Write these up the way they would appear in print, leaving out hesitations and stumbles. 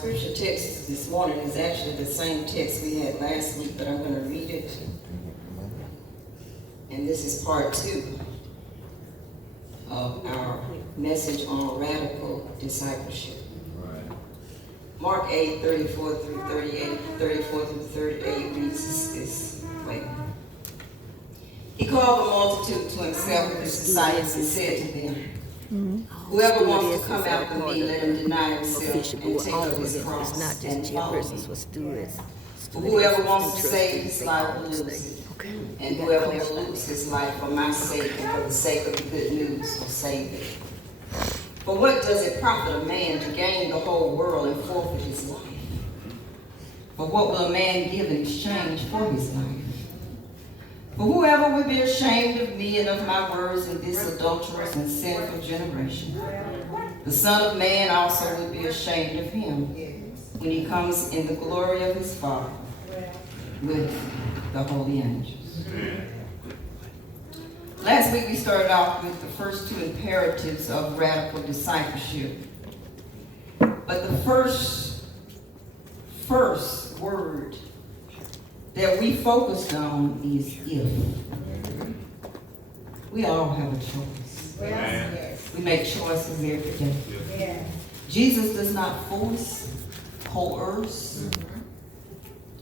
scripture text this morning is actually the same text we had last week, but I'm going to read it. And this is part 2 of our message on radical discipleship. Mark 8, 34 through 38, 34 through 38 reads this way. He called the multitude to himself with his disciples and said to them, whoever wants to come after me, let him deny himself and take up his cross and follow me. For whoever wants to save his life will lose it. And whoever will lose his life for my sake and for the sake of the good news will save it. For what does it profit a man to gain the whole world and forfeit his life? For what will a man give in exchange for his life? For whoever will be ashamed of me and of my words in this adulterous and sinful generation, the Son of Man also will be ashamed of him when he comes in the glory of his Father with the holy angels. Last week we started off with the first 2 imperatives of radical discipleship. But the first word that we focused on is if. We all have a choice. We make choices every day. Jesus does not force, coerce,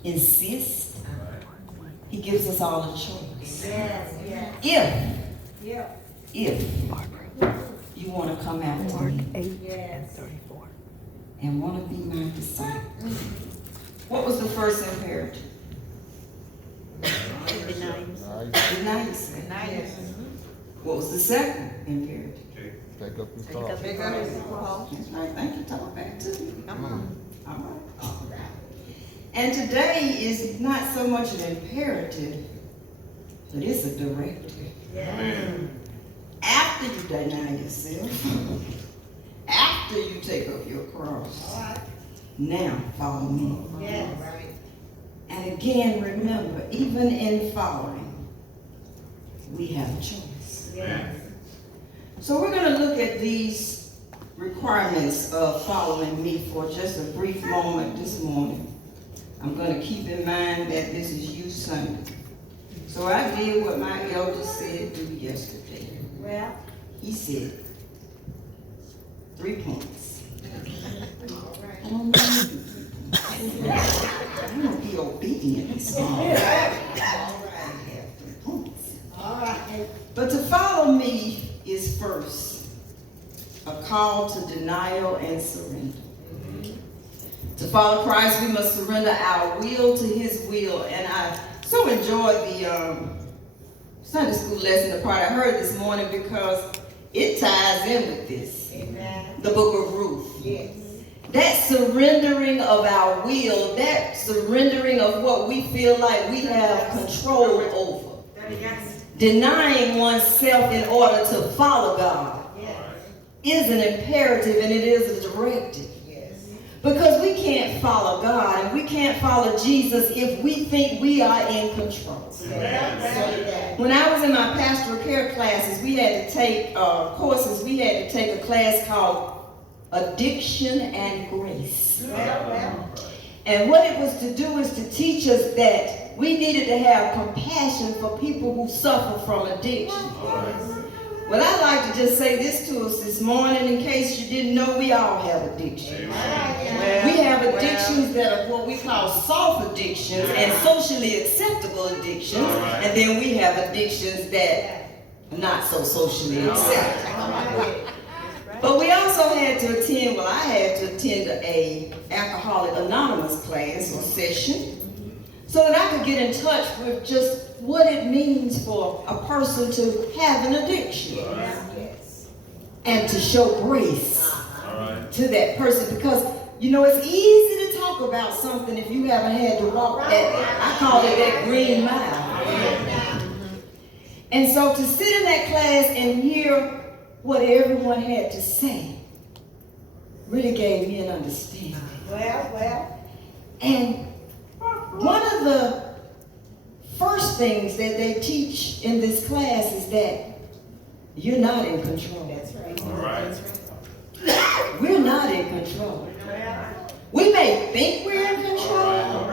insist. He gives us all a choice. If you want to come after me and want to be my disciple. What was the first imperative? Deny yourself. What was the second imperative? Take up your cross. That's right. Thank you. Talk back to me. Come on. All right. And today is not so much an imperative, but it's a directive. After you deny yourself, after you take up your cross, now follow me. And again, remember, even in following, we have a choice. So we're going to look at these requirements of following me for just a brief moment this morning. I'm going to keep in mind that this is Youth Sunday. So I did what my elder said do yesterday. He said 3 points. I don't know you do 3 points. I'm going to be obedient this morning. I have 3 points. But to follow me is first a call to denial and surrender. To follow Christ, we must surrender our will to his will. And I so enjoyed the Sunday school lesson, the part I heard this morning, because it ties in with this. Amen. The book of Ruth. Yes. That surrendering of our will, that surrendering of what we feel like we have control over. Yes. Denying oneself in order to follow God is an imperative, and it is a directive. Because we can't follow God and we can't follow Jesus if we think we are in control. When I was in my pastoral care classes, we had to take courses. We had to take a class called Addiction and Grace. And what it was to do is to teach us that we needed to have compassion for people who suffer from addiction. Well, I'd like to just say this to us this morning in case you didn't know we all have addictions. We have addictions that are what we call soft addictions and socially acceptable addictions. And then we have addictions that are not so socially acceptable. But we also had to attend, I had to attend a Alcoholic Anonymous class or session so that I could get in touch with just what it means for a person to have an addiction and to show grace to that person, because you know it's easy to talk about something if you haven't had to walk that, I call it that green mile. And so to sit in that class and hear what everyone had to say really gave me an understanding. And one of the first things that they teach in this class is that you're not in control. That's right. All right. We're not in control. We may think we're in control.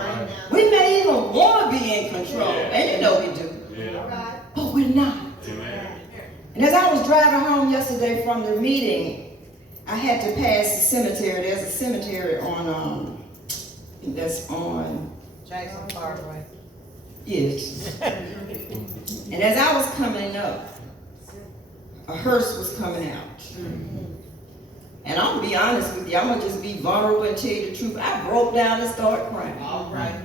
We may even want to be in control. And you know we do. But we're not. And as I was driving home yesterday from the meeting, I had to pass the cemetery. There's a cemetery on, that's on Jackson Parkway. Yes. And as I was coming up, a hearse was coming out. And I'm gonna be honest with you, I'm gonna just be vulnerable and tell you the truth. I broke down and started crying. All right.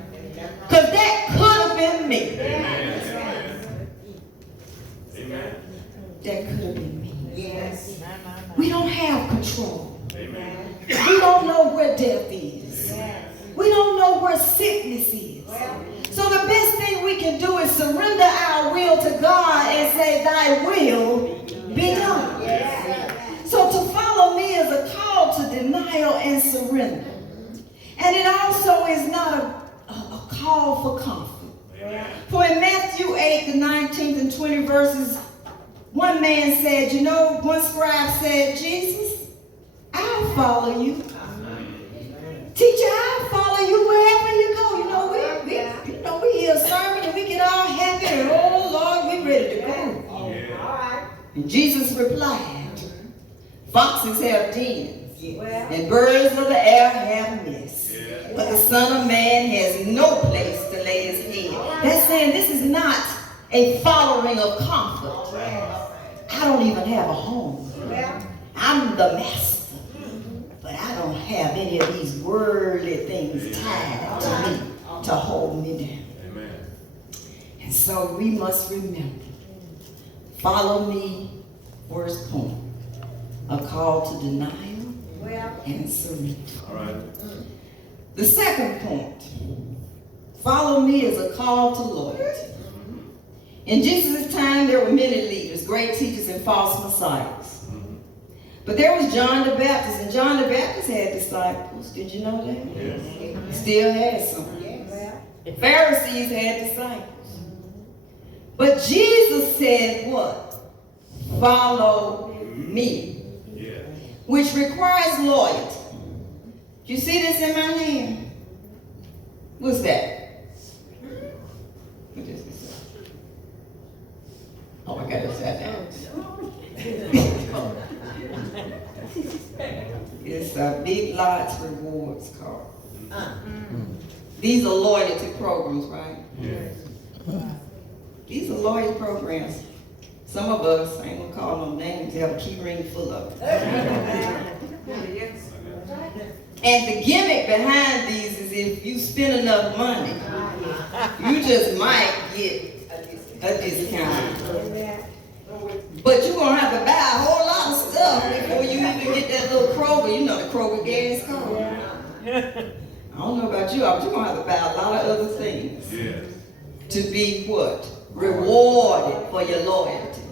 Because that could have been me. Amen. Amen. That could have been me. Yes. We don't have control. Amen. We don't know where death is. We don't know where sickness is. So the best thing we can do is surrender our will to God and say, thy will be done. So to follow me is a call to denial and surrender. And it also is not a call for comfort. For in Matthew 8, the 19th and 20 verses, one man said, you know, one scribe said, Jesus, I'll follow you. Teacher, I'll follow you wherever you go. You know, we hear a sermon and we get all happy and, oh, Lord, we ready to go. And Jesus replied, foxes have dens, and birds of the air have nests, but the Son of Man has no place to lay his head. That's saying this is not a following of comfort. I don't even have a home. I'm the master. But I don't have any of these worldly things tied to me to hold me down. Amen. And so we must remember, follow me, first point, a call to denial and surrender. All right. The second point, follow me is a call to loyalty. In Jesus' time, there were many leaders, great teachers, and false messiahs. But there was John the Baptist, and John the Baptist had disciples. Did you know that? Yes. He still had some. The Pharisees had disciples. But Jesus said what? Follow me. Yeah. Which requires loyalty. You see this in my hand? What's that? What is this? Oh, I got it upside down. It's a Big Lots rewards card. These are loyalty programs, right? Yes. These are loyalty programs. Some of us, I ain't gonna call no names, have a key ring full of them. And the gimmick behind these is if you spend enough money, you just might get a discount. But you're going to have to buy a whole lot of stuff before you even get that little Kroger. You know the Kroger gas card. I don't know about you, but you're going to have to buy a lot of other things to be what? Rewarded for your loyalty.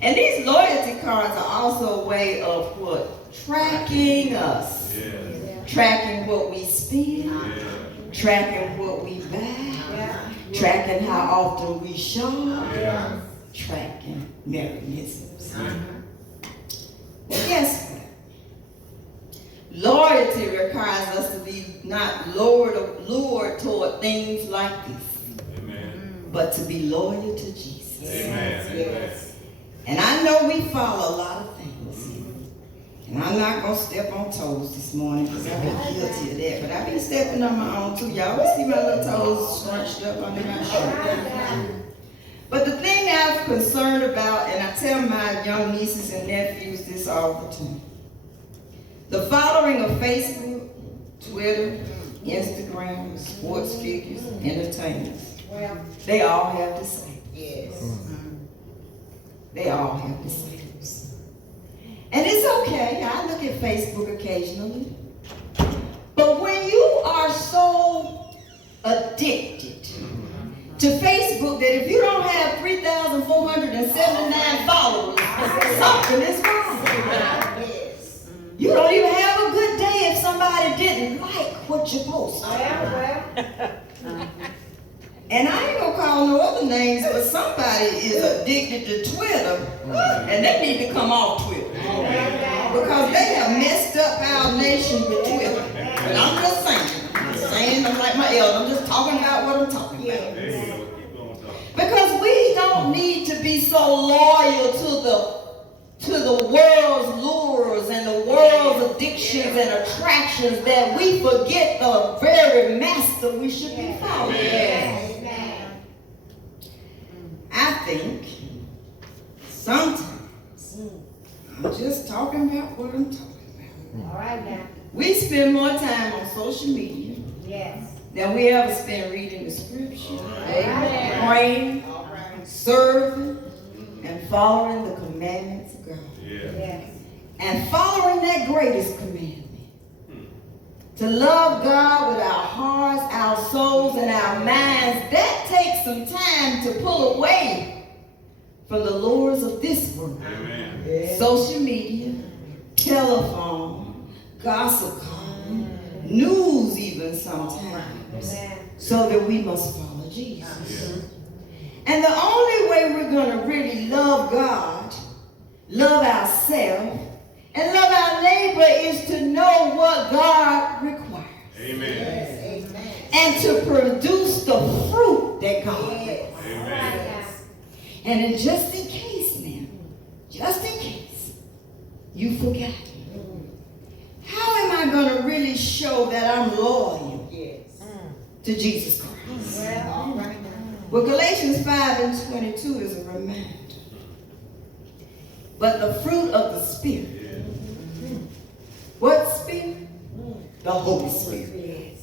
And these loyalty cards are also a way of what? Tracking us. Tracking what we spend. Tracking what we buy. Tracking how often we shop. Tracking mechanisms. Well, guess what? Loyalty requires us to be not lured toward things like this, but to be loyal to Jesus. Amen. And I know we follow a lot of things. And I'm not going to step on toes this morning because I've been guilty of that. But I've been stepping on my own too. Y'all see my little toes scrunched up under my shirt. But the thing I'm concerned about, and I tell my young nieces and nephews this all the time, the following of Facebook, Twitter, Instagram, sports figures, entertainers, they all have the same. They all have the same. And it's okay, I look at Facebook occasionally. But when you are so addicted to Facebook that if you don't have 3,479 followers, something is wrong. You don't even have a good day if somebody didn't like what you posted. And I ain't gonna call no other names, but somebody is addicted to Twitter, and they need to come off Twitter. Because they have messed up our nation with Twitter. And I'm just saying, I'm like my elder, I'm just talking about what I'm talking about. Because we don't need to be so loyal to the world's lures and the world's addictions and attractions that we forget the very master we should be following. I think sometimes I'm just talking about what I'm talking about. All right now. We spend more time on social media than we ever spend reading the scripture, praying, serving, and following the commandments of God. And following that greatest commandment, to love God with our hearts, our souls, and our minds, that takes some time to pull away from the lures of this world. Social media, telephone, gossip column, news even sometimes, so that we must follow Jesus. And the only way we're going to really love God, love ourselves, and love our neighbor is to know what God requires. And to produce the fruit that God requires. And then just in case now, just in case you forgot, how am I going to really show that I'm loyal to Jesus Christ? Well, Galatians 5:22 is a reminder. But the fruit of the Spirit. What Spirit? The Holy Spirit.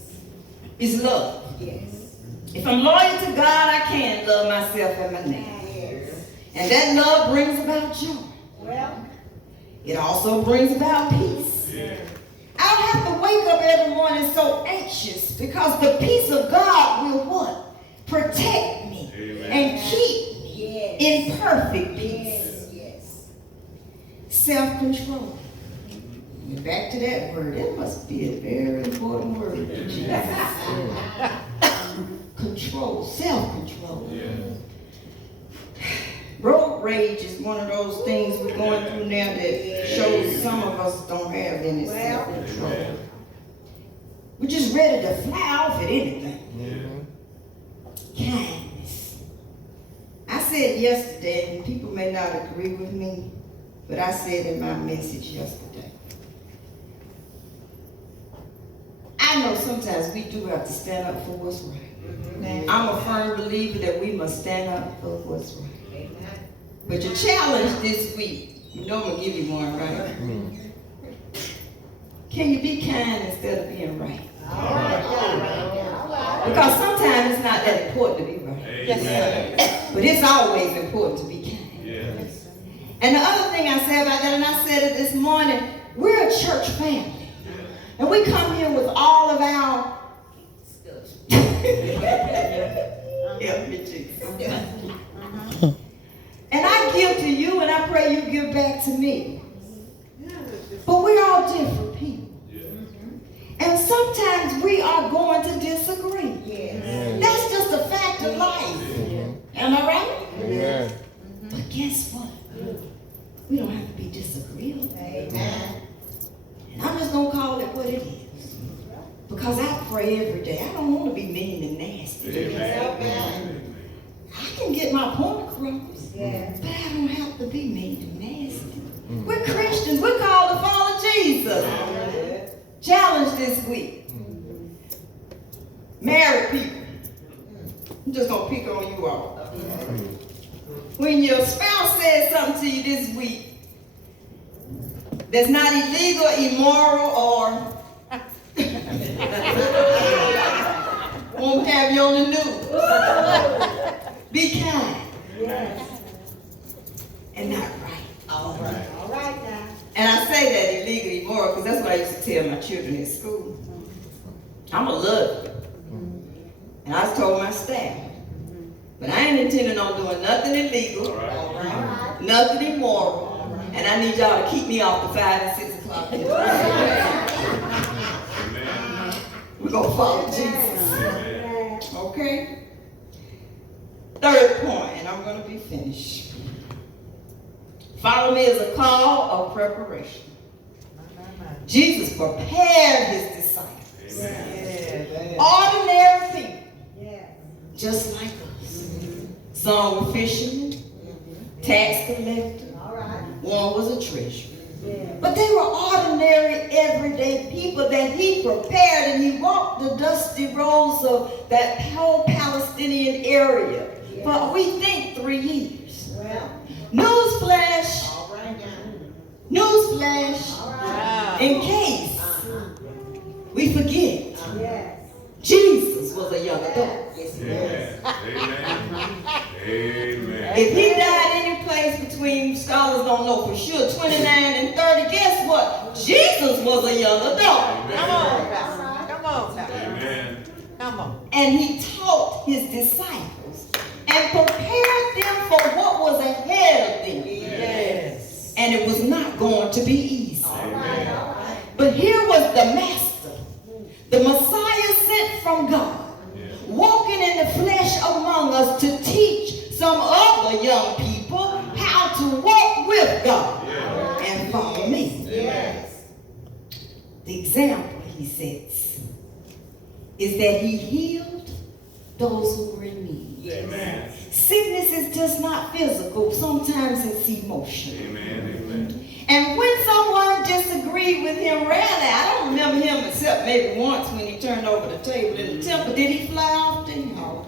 Is love. If I'm loyal to God, I can love myself and my neighbor. And that love brings about joy. It also brings about peace. I don't have to wake up every morning so anxious, because the peace of God will what? Protect me and keep me in perfect peace. Self-control. And back to that word. It must be a very important word to Jesus. Control, self-control. Road rage is one of those things we're going through now that shows some of us don't have any self-control. We're just ready to fly off at anything. Kindness. I said yesterday, and people may not agree with me, but I said in my message yesterday, I know sometimes we do have to stand up for what's right. I'm a firm believer that we must stand up for what's right. But your challenge this week, you know I'm going to give you one, right? Can you be kind instead of being right? Because sometimes it's not that important to be right. But it's always important to be kind. And the other thing I say about that, and I said it this morning, we're a church family. And we come here with all of our stuff. Help me, Jesus. And I give to you, and I pray you give back to me. But we're all different people. And sometimes we are going to disagree. That's just a fact of life. Am I right? But guess what? We don't have to be disagreeable. And I'm just going to call it what it is. Because I pray every day. I don't want to be mean and nasty. I can get my point across. But I don't have to be mean and nasty. We're Christians. We're called to follow Jesus. Challenge this week. Married people. I'm just going to pick on you all. When your spouse says something to you this week that's not illegal, immoral, or won't have you on the news, be kind. And not right. All right now. And I say that illegal, immoral, because that's what I used to tell my children in school. I'm a love you. And I told my staff, but I ain't intending on doing nothing illegal, nothing immoral, and I need y'all to keep me off the 5 and 6 o'clock. We're going to follow Jesus. Okay? Third point, and I'm going to be finished. Follow me is a call of preparation. Jesus prepared his disciples Ordinary people. Just like us. Some were fishermen, tax collectors. One was a treasurer. But they were ordinary, everyday people that he prepared, and he walked the dusty roads of that whole Palestinian area for, we think, 3 years. Newsflash. Newsflash. In case we forget, Jesus was a young adult. Amen. Amen. If he died any place between, scholars don't know for sure, 29 and 30, guess what? Jesus was a young adult. Come on, Pastor. Come on, Pastor. Amen. Come on. And he taught his disciples and prepared them for what was ahead of them. Yes. And it was not going to be easy. Amen. But here was the Master, the Messiah sent from God, walking in the flesh among us to teach some other young people how to walk with God and follow me. The example, he says, is that he healed those who were in need. Amen. Sickness is just not physical. Sometimes it's emotional. Amen. And when someone disagreed with him rarely, I don't remember him except maybe once when he turned over the table in the temple. Did he fly off? Didn't he? No.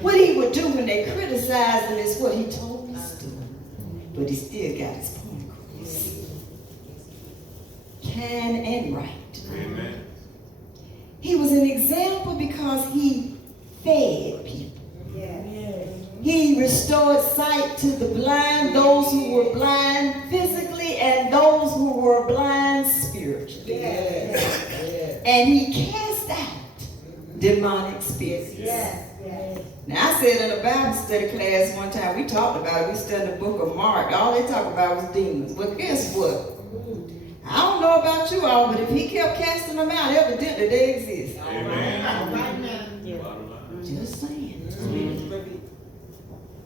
What he would do when they criticized him is what he told us to do. But he still got his point across. Kind and right. Amen. He was an example because he fed people. He restored sight to the blind, those who were blind physically and those who were blind spiritually. And he cast out demonic spirits. Now, I said in a Bible study class one time, we talked about it. We studied the book of Mark. All they talked about was demons. But guess what? I don't know about you all, but if he kept casting them out, evidently they exist. Amen. Just saying.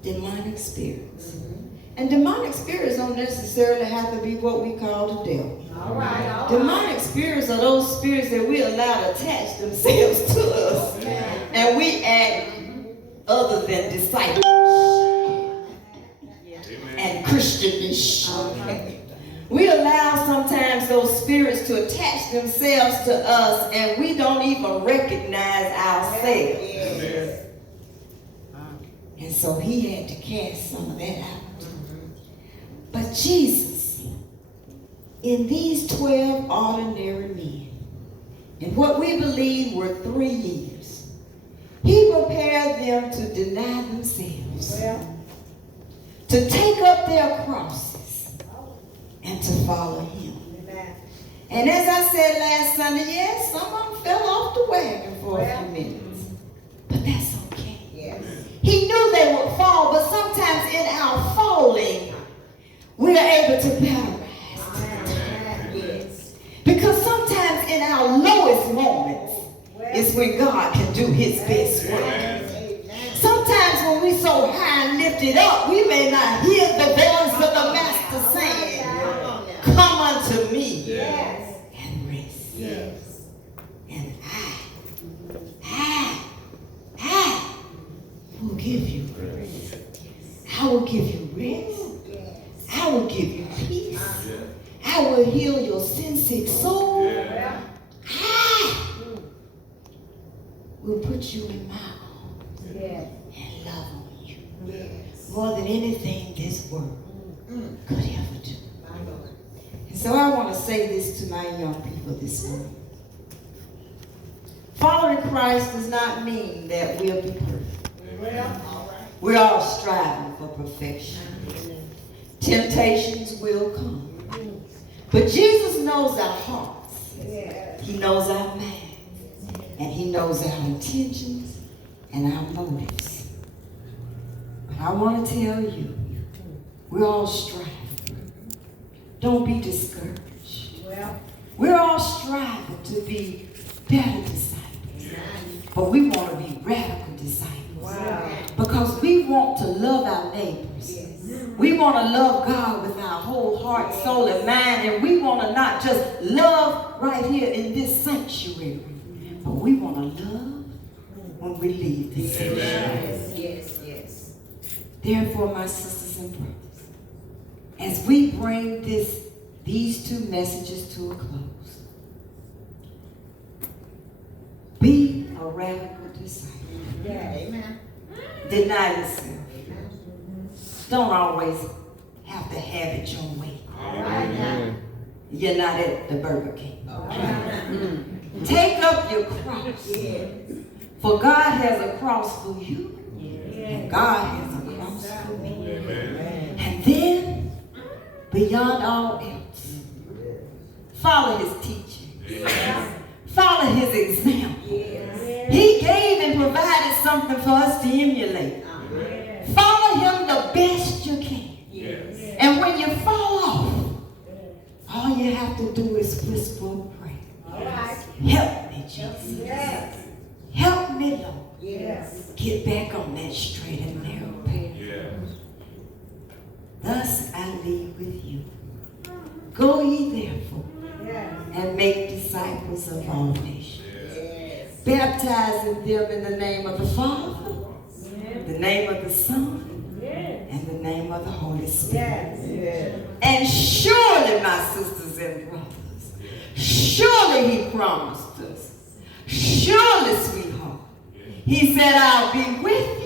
Demonic spirits. And demonic spirits don't necessarily have to be what we call the devil. Demonic spirits are those spirits that we allow to attach themselves to us. And we act other than disciples and Christianish. We allow sometimes those spirits to attach themselves to us and we don't even recognize ourselves. And so he had to cast some of that out. But Jesus, in these 12 ordinary men, in what we believe were 3 years, he prepared them to deny themselves, to take up their crosses, and to follow him. And as I said last Sunday, yes, some of them fell off the wagon for a few minutes. But that's okay. He knew they would fall, but sometimes in our falling, we are able to battle rise. Because sometimes in our lowest moments is when God can do his best work. Sometimes when we're so high and lifted up, we may not hear the voice of the Master saying, come unto me and rest. And I will give you rest. I will give you rest. I will give you peace. I will heal your sin-sick soul. I will put you in my arms and love on you more than anything this world could ever do. And so I want to say this to my young people this morning. Following Christ does not mean that we'll be perfect. We're all striving for perfection. Temptations will come. But Jesus knows our hearts. He knows our minds. And he knows our intentions and our motives. But I want to tell you, we're all striving. Don't be discouraged. We're all striving to be better disciples. But we want to be radical disciples. Because we want to love our neighbors. We want to love God with our whole heart. heart, soul, and mind. And we want to not just love right here in this sanctuary, but we want to love when we leave this sanctuary. Yes. Therefore, my sisters and brothers, as we bring these two messages to a close, be a radical disciple. Amen. Deny yourself. Don't always have to have it your way. Amen. You're not at the Burger King. Right. Take up your cross. For God has a cross for you. And God has a cross for me. Amen. And then, beyond all else, follow his teaching. Follow his example. He gave and provided something for us to emulate. Follow him the best you can. Yes. And when you fall off, all you have to do is whisper a prayer. Help me, Jesus. Help me, Lord. Get back on that straight and narrow path. Yes. Thus I leave with you. Go ye therefore and make disciples of all nations. Baptizing them in the name of the Father, the name of the Son, and the name of the Holy Spirit. And surely, my sisters and brothers, surely he promised us, surely, sweetheart, he said, I'll be with you